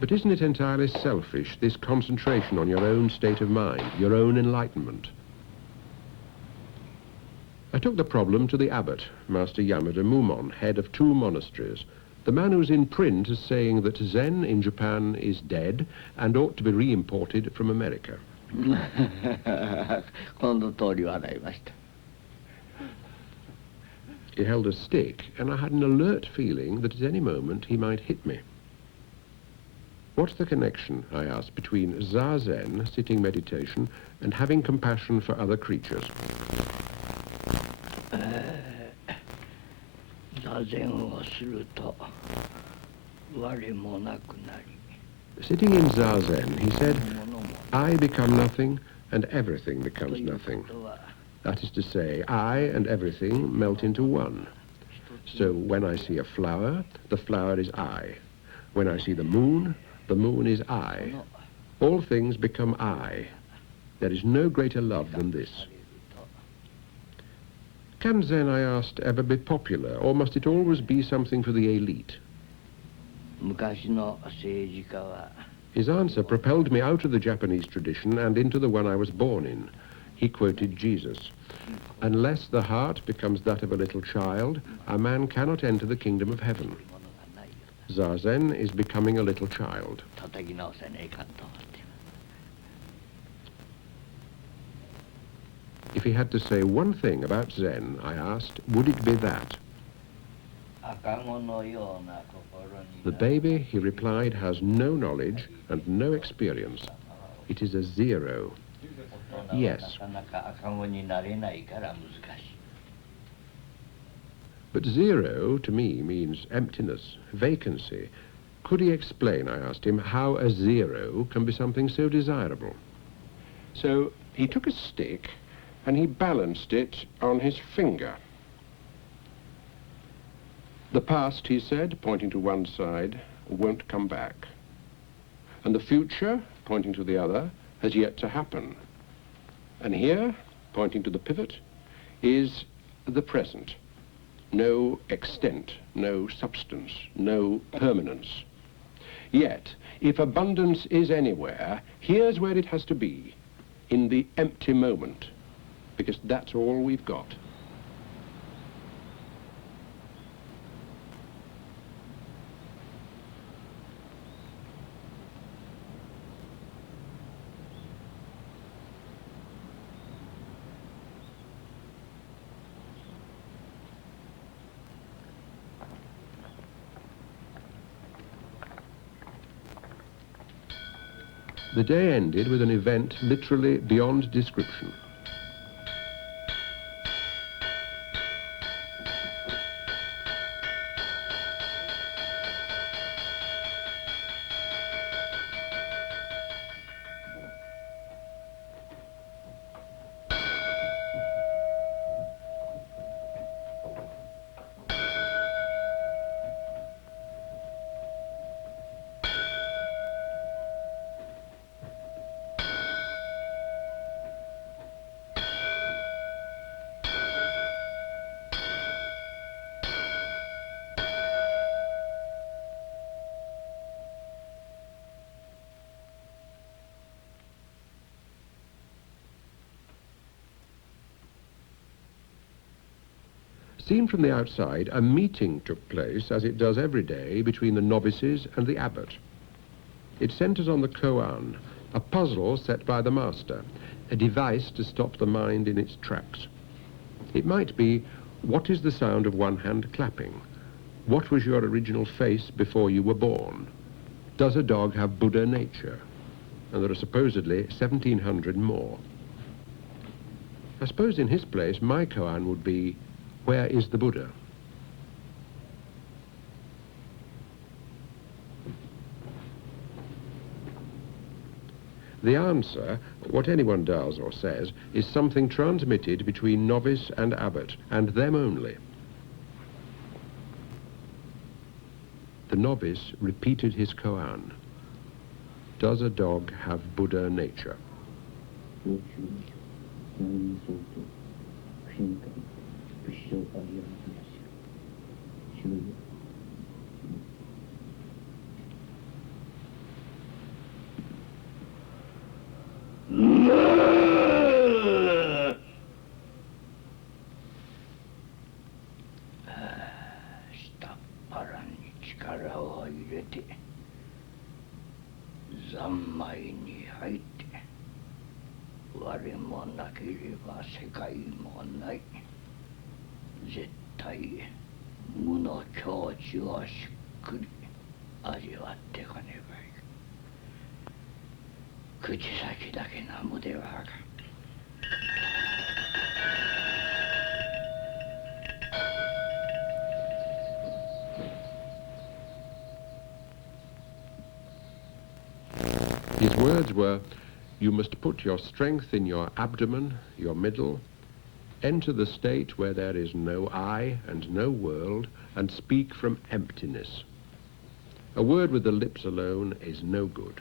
But isn't it entirely selfish, this concentration on your own state of mind, your own enlightenment? I took the problem to the abbot, Master Yamada Mumon, head of 2 monasteries, the man who's in print as saying that Zen in Japan is dead and ought to be re-imported from America. He held a stick, and I had an alert feeling that at any moment he might hit me. What's the connection, I asked, between Zazen, sitting meditation, and having compassion for other creatures? Sitting in Zazen, he said, I become nothing, and everything becomes nothing. That is to say, I and everything melt into one. So when I see a flower, the flower is I. When I see the moon is I. All things become I. There is no greater love than this. Can Zen, I asked, ever be popular, or must it always be something for the elite? His answer propelled me out of the Japanese tradition and into the one I was born in. He quoted Jesus. Unless the heart becomes that of a little child, a man cannot enter the kingdom of heaven. Zazen is becoming a little child. If he had to say one thing about Zen, I asked, would it be that? The baby, he replied, has no knowledge and no experience. It is a zero. Yes. But zero, to me, means emptiness, vacancy. Could he explain, I asked him, how a zero can be something so desirable? So he took a stick and he balanced it on his finger. The past, he said, pointing to one side, won't come back. And the future, pointing to the other, has yet to happen. And here, pointing to the pivot, is the present. No extent, no substance, no permanence. Yet, if abundance is anywhere, here's where it has to be, in the empty moment, because that's all we've got. The day ended with an event literally beyond description. Seen from the outside, a meeting took place, as it does every day, between the novices and the abbot. It centers on the koan, a puzzle set by the master, a device to stop the mind in its tracks. It might be, what is the sound of one hand clapping? What was your original face before you were born? Does a dog have Buddha nature? And there are supposedly 1,700 more. I suppose in his place, my koan would be, where is the Buddha? The answer, what anyone does or says, is something transmitted between novice and abbot, and them only. The novice repeated his koan. Does a dog have Buddha nature? 力を入れて三昧に入って、我もなければ世界もない、絶対無の境地をしっくり味わってこねばい。口先だけなむではあかん。His words were, you must put your strength in your abdomen, your middle, enter the state where there is no I and no world, and speak from emptiness. A word with the lips alone is no good.